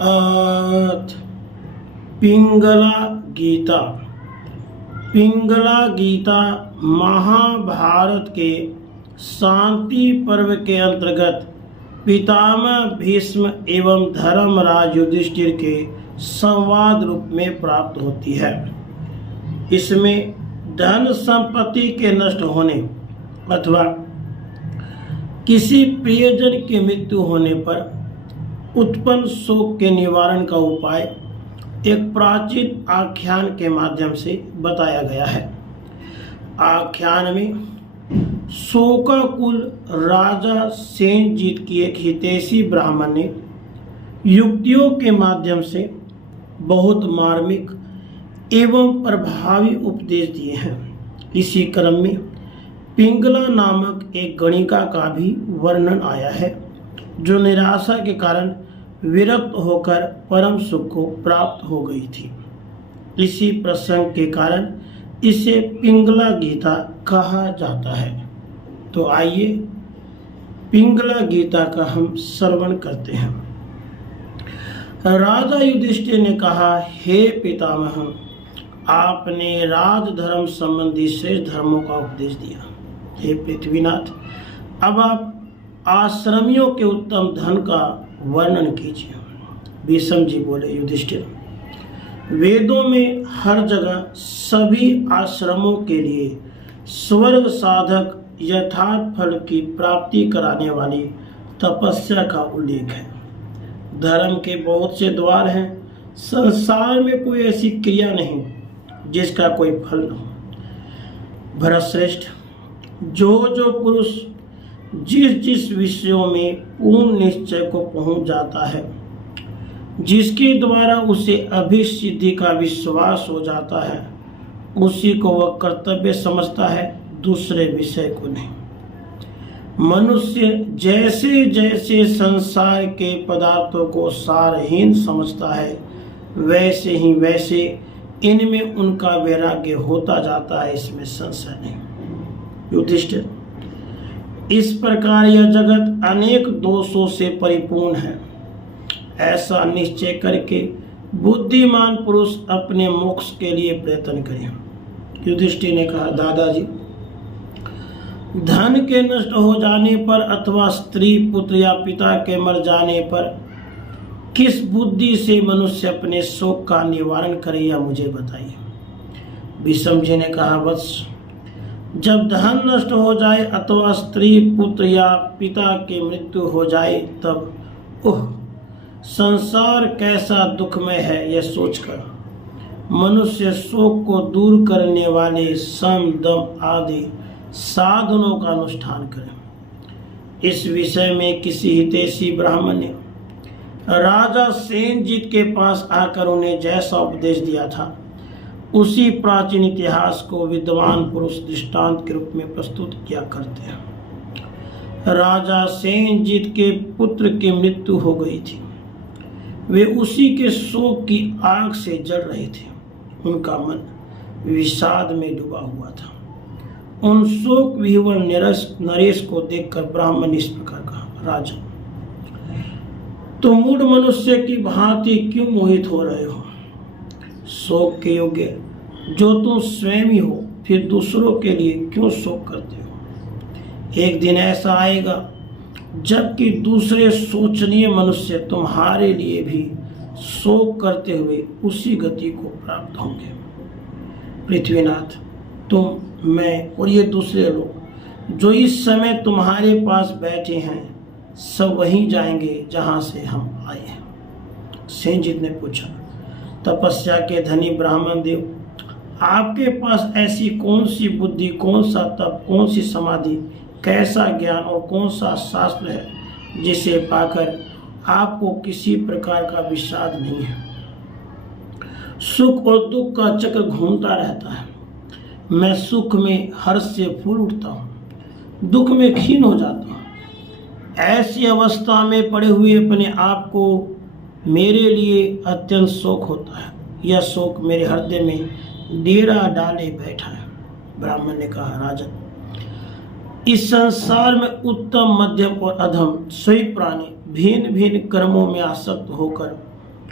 पिंगला गीता। पिंगला गीता महाभारत के शांति पर्व के अंतर्गत पितामह भीष्म एवं धर्मराज युधिष्ठिर के संवाद रूप में प्राप्त होती है। इसमें धन संपत्ति के नष्ट होने अथवा किसी प्रियजन की मृत्यु होने पर उत्पन्न शोक के निवारण का उपाय एक प्राचीन आख्यान के माध्यम से बताया गया है। आख्यान में शोकाकुल राजा सेनजीत की एक हितैषी ब्राह्मण ने युक्तियों के माध्यम से बहुत मार्मिक एवं प्रभावी उपदेश दिए हैं। इसी क्रम में पिंगला नामक एक गणिका का भी वर्णन आया है, जो निराशा के कारण विरक्त होकर परम सुख को प्राप्त हो गई थी। इसी प्रसंग के कारण इसे पिंगला गीता कहा जाता है। तो आइए पिंगला गीता का हम श्रवण करते हैं। राजा युधिष्ठिर ने कहा, हे पितामह, आपने राजधर्म संबंधी श्रेष्ठ धर्मों का उपदेश दिया। हे पृथ्वीनाथ, अब आप आश्रमियों के उत्तम धन का वर्णन कीजिए। भीष्म जी बोले, युधिष्ठिर, वेदों में हर जगह सभी आश्रमों के लिए स्वर्ग साधक यथार्थ फल की प्राप्ति कराने वाली तपस्या का उल्लेख है। धर्म के बहुत से द्वार हैं, संसार में कोई ऐसी क्रिया नहीं जिसका कोई फल न हो। भरतश्रेष्ठ, जो पुरुष जिस विषयों में पूर्ण निश्चय को पहुंच जाता है, जिसके द्वारा उसे अभिसिद्धि का विश्वास हो जाता है, उसी को वह कर्तव्य समझता है, दूसरे विषय को नहीं। मनुष्य जैसे जैसे संसार के पदार्थों को सारहीन समझता है, वैसे इनमें उनका वैराग्य होता जाता है, इसमें संशय नहीं। युधिष्ठिर, इस प्रकार यह जगत अनेक दोषों से परिपूर्ण है। ऐसा निश्चय करके बुद्धिमान पुरुष अपने मोक्ष के लिए प्रयत्न करें। युधिष्ठिर ने कहा, दादाजी, धन के नष्ट हो जाने पर अथवा स्त्री पुत्र या पिता के मर जाने पर किस बुद्धि से मनुष्य अपने शोक का निवारण करे, या मुझे बताइए। भीष्म जी ने कहा, वत्स, जब धन नष्ट हो जाए अथवा स्त्री पुत्र या पिता की मृत्यु हो जाए, तब संसार कैसा दुखमय है, यह सोचकर मनुष्य शोक को दूर करने वाले सम दम आदि साधनों का अनुष्ठान करे। इस विषय में किसी हितैषी ब्राह्मण ने राजा सेनजीत के पास आकर उन्हें जैसा उपदेश दिया था, उसी प्राचीन इतिहास को विद्वान पुरुष दृष्टांत के रूप में प्रस्तुत किया करते हैं। राजा सेनजीत के पुत्र की मृत्यु हो गई थी। वे उसी के शोक की आग से जल रहे थे। उनका मन विषाद में डूबा हुआ था। उन शोक विह्वल नरेश को देखकर ब्राह्मण इस प्रकार कहा, राजा, तुम मूढ़ मनुष्य की भांति क्यों मोहित हो रहे हो? शोक के योग्य जो तुम स्वयं ही हो, फिर दूसरों के लिए क्यों शोक करते हो? एक दिन ऐसा आएगा जबकि दूसरे शोचनीय मनुष्य तुम्हारे लिए भी शोक करते हुए उसी गति को प्राप्त होंगे। पृथ्वीनाथ, तुम, मैं और ये दूसरे लोग जो इस समय तुम्हारे पास बैठे हैं, सब वहीं जाएंगे जहां से हम आए हैं। सेनजीत ने पूछा, तपस्या के धनी ब्राह्मण देव, आपके पास ऐसी कौन सी बुद्धि, कौन सा तप, कौन सी समाधि, कैसा ज्ञान और कौन सा शास्त्र है जिसे पाकर आपको किसी प्रकार का विषाद नहीं है? सुख और दुख का चक्र घूमता रहता है। मैं सुख में हर्ष से फूल उठता हूँ, दुख में क्षीण हो जाता हूँ। ऐसी अवस्था में पड़े हुए अपने आप को मेरे लिए अत्यंत शोक होता है। यह शोक मेरे हृदय में डेरा डाले बैठा है। ब्राह्मण ने कहा, राजन, इस संसार में उत्तम, मध्यम और अधम सभी प्राणी भिन्न भिन्न कर्मों में आसक्त होकर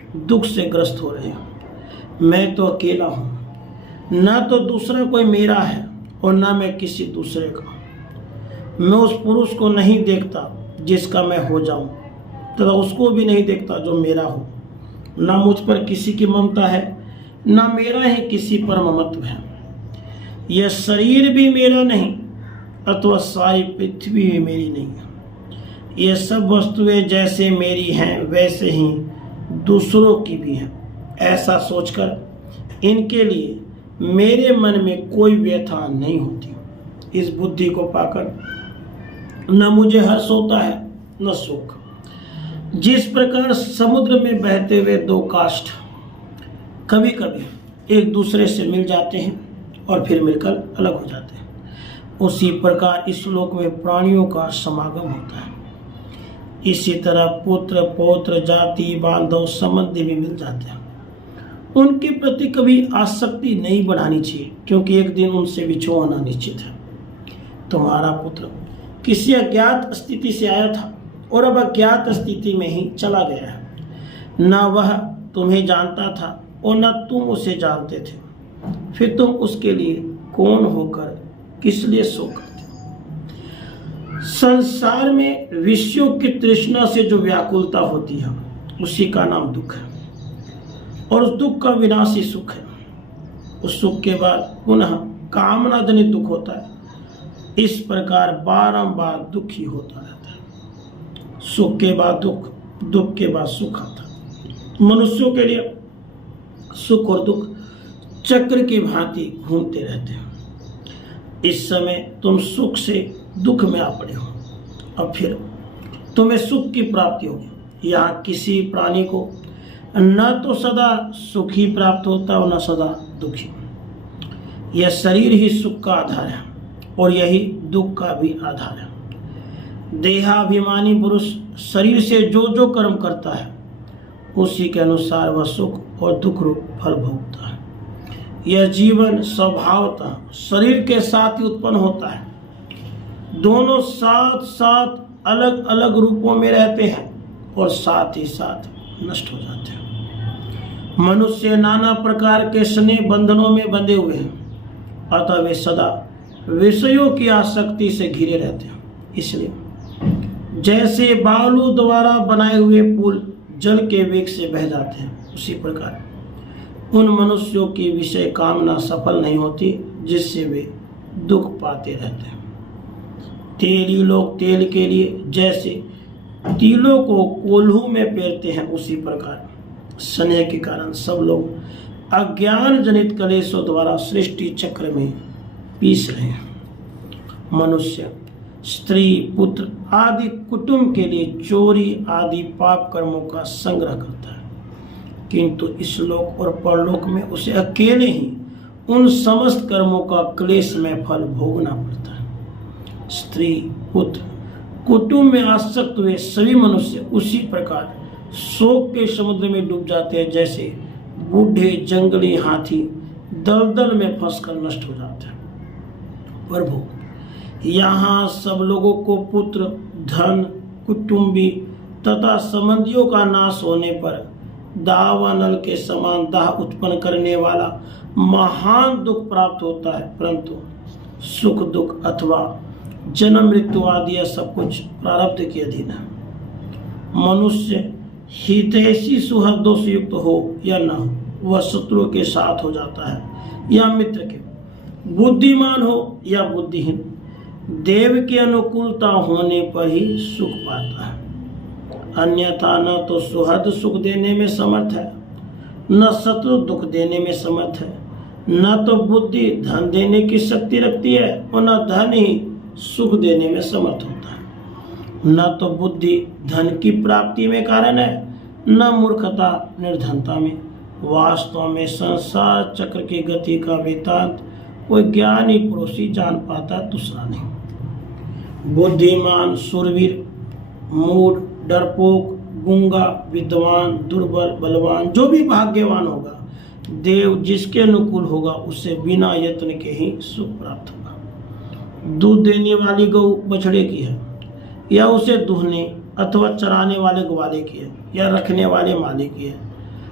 दुख से ग्रस्त हो रहे हो। मैं तो अकेला हूँ, ना तो दूसरा कोई मेरा है और ना मैं किसी दूसरे का। मैं उस पुरुष को नहीं देखता जिसका मैं हो जाऊं, तथा उसको भी नहीं देखता जो मेरा हो। ना मुझ पर किसी की ममता है, ना मेरा ही किसी पर ममत्व है। यह शरीर भी मेरा नहीं, अथवा सारी पृथ्वी भी मेरी नहीं है। ये सब वस्तुएं जैसे मेरी हैं वैसे ही दूसरों की भी हैं। ऐसा सोचकर इनके लिए मेरे मन में कोई व्यथा नहीं होती। इस बुद्धि को पाकर न मुझे हर्ष होता है न सुख। जिस प्रकार समुद्र में बहते हुए दो काष्ठ कभी कभी एक दूसरे से मिल जाते हैं और फिर मिलकर अलग हो जाते हैं, उसी प्रकार इस लोक में प्राणियों का समागम होता है। इसी तरह पुत्र पौत्र जाति बांधव संबंधी भी मिल जाते हैं। उनके प्रति कभी आसक्ति नहीं बढ़ानी चाहिए, क्योंकि एक दिन उनसे विछोह होना निश्चित है। तुम्हारा पुत्र किसी अज्ञात स्थिति से आया था और अब अज्ञात स्थिति में ही चला गया है। न वह तुम्हें जानता था और न तुम उसे जानते थे। फिर तुम उसके लिए कौन होकर किस लिए शोक करते? संसार में विषयों की तृष्णा से जो व्याकुलता होती है उसी का नाम दुख है, और उस दुख का विनाशी सुख है। उस सुख के बाद पुनः कामना जनित दुख होता है। इस प्रकार बारंबार दुख ही होता रहता है। सुख के बाद दुख, दुख के बाद सुख आता है। मनुष्यों के लिए सुख और दुख चक्र की भांति घूमते रहते हैं। इस समय तुम सुख से दुख में आ पड़े हो, अब फिर तुम्हें सुख की प्राप्ति होगी। यहाँ किसी प्राणी को न तो सदा सुखी प्राप्त होता और न सदा दुखी। यह शरीर ही सुख का आधार है और यही दुख का भी आधार है। देहाभिमानी पुरुष शरीर से जो जो कर्म करता है उसी के अनुसार वह सुख और दुख रूप फल भोगता है। यह जीवन स्वभावतः शरीर के साथ ही उत्पन्न होता है। दोनों साथ साथ अलग अलग रूपों में रहते हैं और साथ ही साथ नष्ट हो जाते हैं। मनुष्य नाना प्रकार के स्नेह बंधनों में बंधे हुए हैं, अतः वे सदा विषयों की आसक्ति से घिरे रहते हैं। इसलिए जैसे बालू द्वारा बनाए हुए पुल जल के वेग से बह जाते हैं, उसी प्रकार उन मनुष्यों की विषय कामना सफल नहीं होती, जिससे वे दुख पाते रहते हैं। तेली लोग तेल के लिए जैसे तिलों को कोल्हू में पेरते हैं, उसी प्रकार स्नेह के कारण सब लोग अज्ञान जनित कलेशों द्वारा सृष्टि चक्र में पीस रहे हैं। मनुष्य स्त्री पुत्र आदि कुटुंब के लिए चोरी आदि पाप कर्मों का संग्रह करता है, किंतु इस लोक और परलोक में उसे अकेले ही उन समस्त कर्मों का क्लेश में फल भोगना पड़ता है। स्त्री पुत्र कुटुंब में आसक्त हुए सभी मनुष्य उसी प्रकार शोक के समुद्र में डूब जाते हैं, जैसे बूढ़े जंगली हाथी दलदल में फंसकर नष्ट हो जाते हैं। प्रभु, यहाँ सब लोगों को पुत्र धन कुटुंबी तथा संबंधियों का नाश होने पर दावानल के समान दाह उत्पन्न करने वाला महान दुख प्राप्त होता है, परंतु सुख दुख अथवा जन्म मृत्यु आदि यह सब कुछ प्रारब्ध के अधीन है। मनुष्य हितैषी सुहृदों से युक्त हो या न हो, वह शत्रु के साथ हो जाता है या मित्र के, बुद्धिमान हो या बुद्धिहीन, देव की अनुकूलता होने पर ही सुख पाता है। अन्यथा न तो सुहृद सुख देने में समर्थ है, न शत्रु दुख देने में समर्थ है, न तो बुद्धि धन देने की शक्ति रखती है और न धन ही सुख देने में समर्थ होता है। न तो बुद्धि धन की प्राप्ति में कारण है, न मूर्खता निर्धनता में। वास्तव में संसार चक्र की गति का वृत्तांत कोई ज्ञानी पुरुष ही जान पाता, दूसरा नहीं। बुद्धिमान शूरवीर मूढ़ डरपोक गूंगा विद्वान दुर्बल बलवान जो भी भाग्यवान होगा, देव जिसके अनुकूल होगा उसे बिना यत्न के ही सुख प्राप्त होगा। दूध देने वाली गौ बछड़े की है या उसे दूहने अथवा चराने वाले ग्वाले की है या रखने वाले मालिक की है,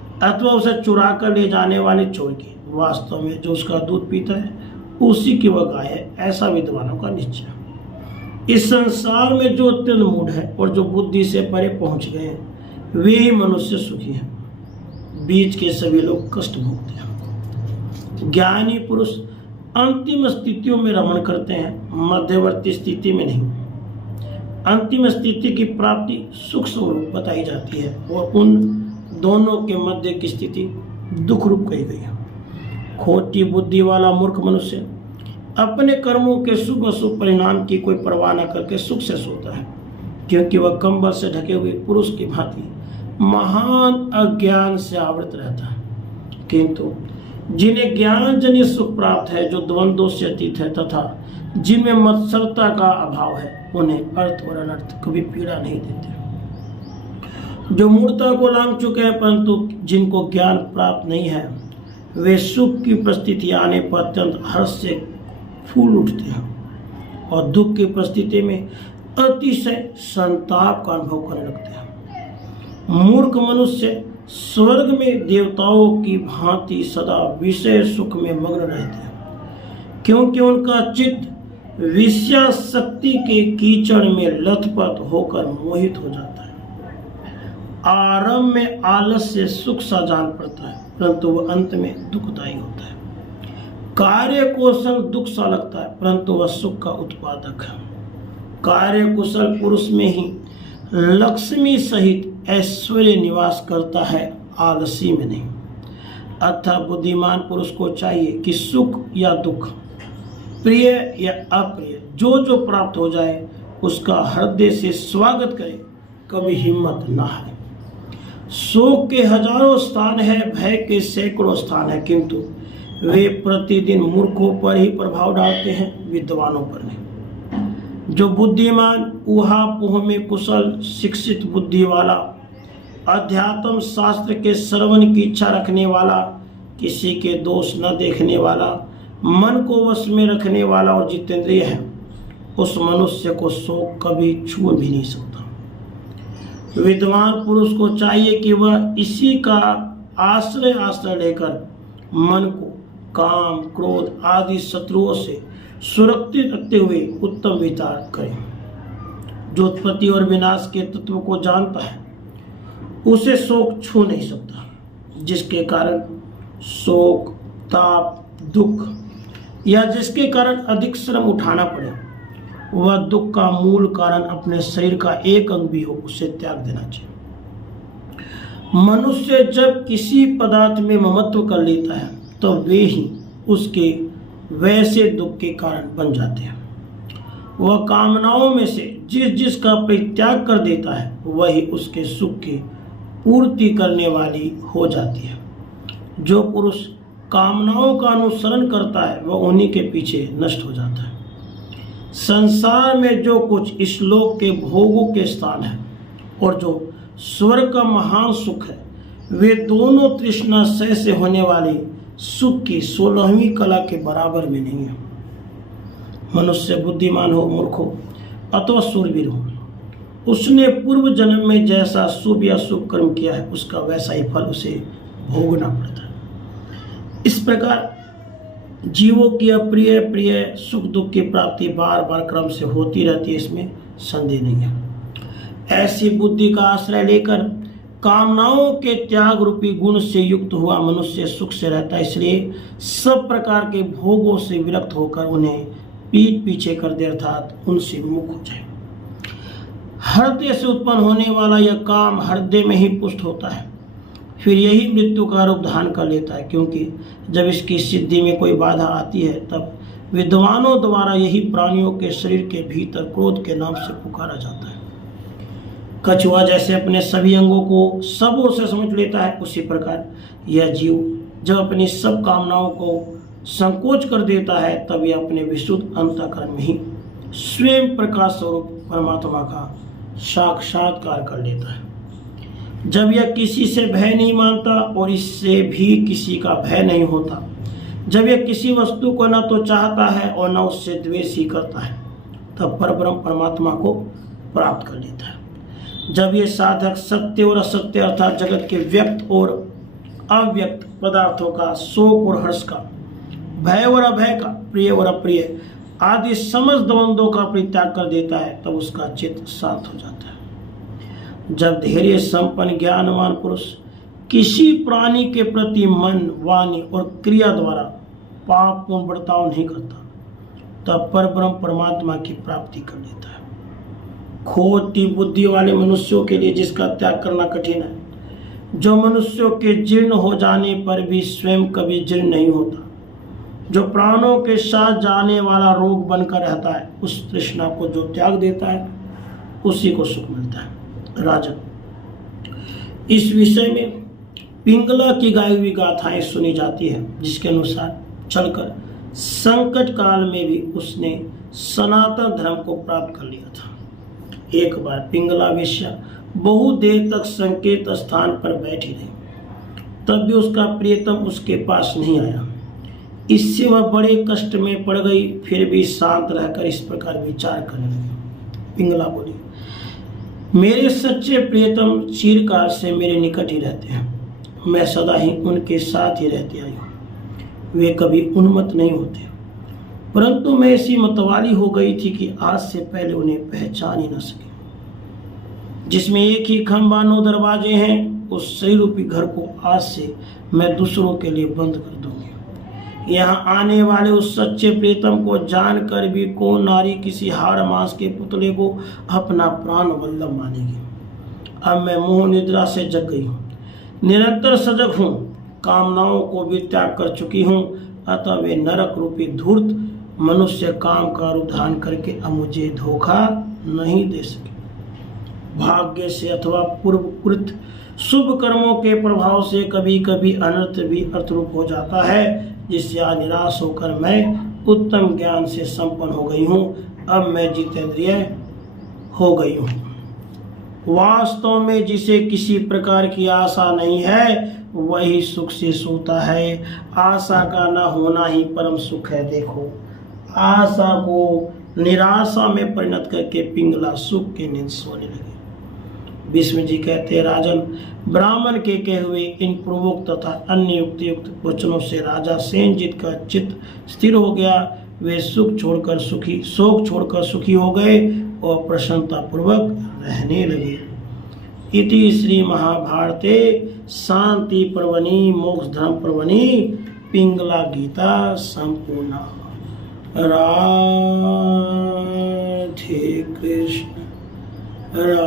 अथवा उसे चुरा कर ले जाने वाले चोर की। वास्तव में जो उसका दूध पीता है उसी की वह गाय है, ऐसा विद्वानों का निश्चय। इस संसार में जो अत्यंत मूढ़ है और जो बुद्धि से परे पहुंच गए हैं वे ही मनुष्य सुखी हैं। बीच के सभी लोग कष्ट भोगते हैं। ज्ञानी पुरुष अंतिम स्थितियों में रमण करते हैं, मध्यवर्ती स्थिति में नहीं। अंतिम स्थिति की प्राप्ति सुख स्वरूप बताई जाती है और उन दोनों के मध्य की स्थिति दुख रूप कही गई है। खोटी बुद्धि वाला मूर्ख मनुष्य अपने कर्मों के शुभ अशुभ परिणाम की कोई परवाह न करके सुख से सोता है, क्योंकि वह कंबल से ढके हुए पुरुष की भांति महान अज्ञान से आवृत रहता है। किंतु जिन्हें ज्ञान जनित सुख प्राप्त है, जो द्वंद्वों से अतीत है तथा जिनमें मत्सरता का अभाव है, उन्हें अर्थ और अनर्थ कभी पीड़ा नहीं देते। जो मूर्खता को लांघ चुके हैं परंतु जिनको ज्ञान प्राप्त नहीं है, वे सुख की परिस्थिति आने पर अत्यंत हर्ष से फूल उठते हैं और दुख की परिस्थिति में अतिशय संताप का अनुभव करने लगते हैं। मूर्ख मनुष्य स्वर्ग में देवताओं की भांति सदा विषय सुख में मग्न रहते हैं, क्योंकि उनका चित्त विषयासक्ति के कीचड़ में लथपथ होकर मोहित हो जाता है। आरंभ में आलस से सुख सा जान पड़ता है, परंतु वह अंत में दुखदायी होता है। कार्य कौशल दुख सा लगता है, परंतु वह सुख का उत्पादक है। कार्य कुशल पुरुष में ही लक्ष्मी सहित ऐश्वर्य निवास करता है, आलसी में नहीं। अतः बुद्धिमान पुरुष को चाहिए कि सुख या दुख, प्रिय या अप्रिय, जो जो प्राप्त हो जाए उसका हृदय से स्वागत करे, कभी हिम्मत न हारे। शोक के हजारों स्थान है, भय के सैकड़ों स्थान है, किंतु वे प्रतिदिन मूर्खों पर ही प्रभाव डालते हैं, विद्वानों पर नहीं। जो बुद्धिमान ऊहापोह में कुशल शिक्षित बुद्धि वाला, अध्यात्म शास्त्र के श्रवण की इच्छा रखने वाला, किसी के दोष न देखने वाला, मन को वश में रखने वाला और जितेंद्रिय है, उस मनुष्य को शोक कभी छू भी नहीं सकता। विद्वान पुरुष को चाहिए कि वह इसी का आश्रय लेकर मन को काम, क्रोध आदि शत्रुओं से सुरक्षित रखते हुए उत्तम विचार करे। जो उत्पत्ति और विनाश के तत्व को जानता है उसे शोक छू नहीं सकता। जिसके कारण शोक, ताप, दुख या जिसके कारण अधिक श्रम उठाना पड़े, वह दुख का मूल कारण अपने शरीर का एक अंग भी हो, उसे त्याग देना चाहिए। मनुष्य जब किसी पदार्थ में ममत्व कर लेता है तो वे ही उसके वैसे दुख के कारण बन जाते हैं। वह कामनाओं में से जिसका परित्याग कर देता है वही उसके सुख की पूर्ति करने वाली हो जाती है। जो पुरुष कामनाओं का अनुसरण करता है वह उन्हीं के पीछे नष्ट हो जाता है। संसार में जो कुछ इस लोक के भोगों के स्थान है और जो स्वर्ग का महान सुख है, वे दोनों तृष्णाशय से होने वाले सुख की 16वीं कला के बराबर में नहीं है। मनुष्य बुद्धिमान हो, मूर्ख हो अथवा शूरवीर हो, उसने पूर्व जन्म में जैसा शुभ या शुभ कर्म किया है उसका वैसा ही फल उसे भोगना पड़ता है। इस प्रकार जीवों की अप्रिय प्रिय सुख दुख की प्राप्ति बार बार क्रम से होती रहती है, इसमें संदेह नहीं है। ऐसी बुद्धि का आश्रय लेकर कामनाओं के त्याग रूपी गुण से युक्त हुआ मनुष्य सुख से रहता है। इसलिए सब प्रकार के भोगों से विरक्त होकर उन्हें पीठ पीछे कर दे, अर्थात उनसे मुक्त हो जाए। हृदय से उत्पन्न होने वाला यह काम हृदय में ही पुष्ट होता है, फिर यही मृत्यु का रूप धारण कर लेता है। क्योंकि जब इसकी सिद्धि में कोई बाधा आती है तब विद्वानों द्वारा यही प्राणियों के शरीर के भीतर क्रोध के नाम से पुकारा जाता है। कछुआ जैसे अपने सभी अंगों को सबों से समझ लेता है, उसी प्रकार यह जीव जब अपनी सब कामनाओं को संकोच कर देता है तब यह अपने विशुद्ध अंतःकरण में ही स्वयं प्रकाश स्वरूप परमात्मा का साक्षात्कार कर लेता है। जब यह किसी से भय नहीं मानता और इससे भी किसी का भय नहीं होता, जब यह किसी वस्तु को न तो चाहता है और न उससे द्वेष ही करता है, तब परब्रह्म परमात्मा को प्राप्त कर लेता है। जब ये साधक सत्य और असत्य अर्थात जगत के व्यक्त और अव्यक्त पदार्थों का, शोक और हर्ष का, भय और अभय का, प्रिय और अप्रिय आदि समस्त द्वंद्वों का परित्याग कर देता है, तब उसका चित्त शांत हो जाता है। जब धैर्य संपन्न ज्ञानवान पुरुष किसी प्राणी के प्रति मन, वाणी और क्रिया द्वारा पापपूर्ण बर्ताव नहीं करता, तब परब्रह्म परमात्मा की प्राप्ति कर लेता है। खोटी बुद्धि वाले मनुष्यों के लिए जिसका त्याग करना कठिन है, जो मनुष्यों के जीर्ण हो जाने पर भी स्वयं कभी जीर्ण नहीं होता, जो प्राणों के साथ जाने वाला रोग बनकर रहता है, उस तृष्णा को जो त्याग देता है उसी को सुख मिलता है। राजन, इस विषय में पिंगला की गाई हुई गाथाएं सुनी जाती है, जिसके अनुसार चलकर संकट काल में भी उसने सनातन धर्म को प्राप्त कर लिया था। एक बार पिंगला वेश्या बहुत देर तक संकेत स्थान पर बैठी रही, तब भी उसका प्रियतम उसके पास नहीं आया। इससे वह बड़े कष्ट में पड़ गई, फिर भी शांत रहकर इस प्रकार विचार करने लगी। पिंगला बोली, मेरे सच्चे प्रियतम चिरकाल से मेरे निकट ही रहते हैं, मैं सदा ही उनके साथ ही रहती आई हूँ, वे कभी उन्मत्त नहीं होते, परंतु मैं ऐसी मतवाली हो गई थी कि आज से पहले उन्हें पहचान ही न सके। जिसमें एक ही खंभा 9 दरवाजे हैं, उस सही रूपी घर को आज से मैं दूसरों के लिए बंद कर दूंगी। यहाँ आने वाले उस सच्चे प्रीतम को जानकर भी कौन नारी किसी हाड़ मांस के पुतले को अपना प्राण वल्लभ मानेगी। अब मैं मोह निद्रा से जग गई हूँ, निरंतर सजग हूँ, कामनाओं को भी त्याग कर चुकी हूँ, अतः वे नरक रूपी धूर्त मनुष्य काम का रूप धारण करके अब मुझे धोखा नहीं दे सके। भाग्य से अथवा पूर्वकृत शुभ कर्मों के प्रभाव से कभी कभी अनर्थ भी अर्थरूप हो जाता है, जिससे आज निराश होकर मैं उत्तम ज्ञान से संपन्न हो गई हूँ। अब मैं जितेंद्रिय हो गई हूँ। वास्तव में जिसे किसी प्रकार की आशा नहीं है, वही सुख से सोता है। आशा का न होना ही परम सुख है। देखो, आशा को निराशा में परिणत करके पिंगला सुख के नींद सोने लगे। भीष्म जी कहते हैं, राजन, ब्राह्मण के कहे हुए इन पूर्वोक्त तथा अन्य युक्त वचनों से राजा सेनजीत का चित्त स्थिर हो गया। वे शोक छोड़कर सुखी हो गए और प्रसन्नता पूर्वक रहने लगे। इति श्री महाभारते शांति पर्वणि मोक्ष धर्म पर्वणि पिंगला गीता संपूर्णा। राधे कृष्ण।